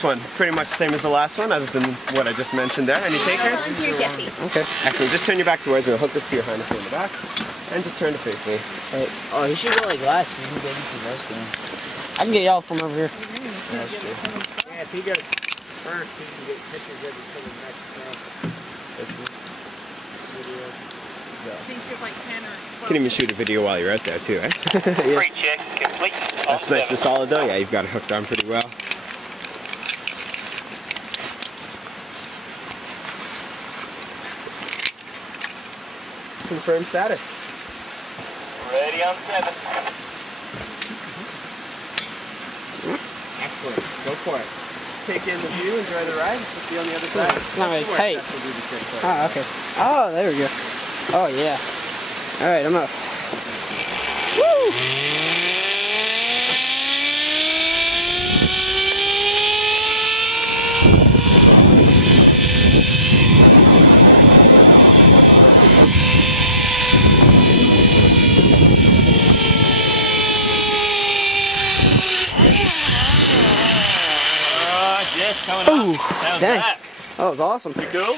One pretty much the same as the last one, other than what I just mentioned there. Any takers? Here, Jesse. Okay, excellent. Just turn your back towards me. I'll hook this to your harness in the back, and just turn to face me. Right. Oh, you should go like last year. You ready for this game? I can get y'all from over here. Yeah, that's true. Yeah, if he goes first, he can get pictures of each other next I think you have like 10 or 12. You can even shoot a video while you're out there too, eh? Yeah. Great check, complete. That's nice and solid though. Yeah, you've got it hooked on pretty well. Confirm status. Ready on 7. Excellent. Go for it. Take in the view, enjoy the ride. We'll see you on the other side. It's not very tight. We'll do the trick for you. Oh, okay. Oh, there we go. Oh, yeah. Alright, I'm up. Woo! Yes, coming Ooh, up. How's dang. that? That was awesome. You cool?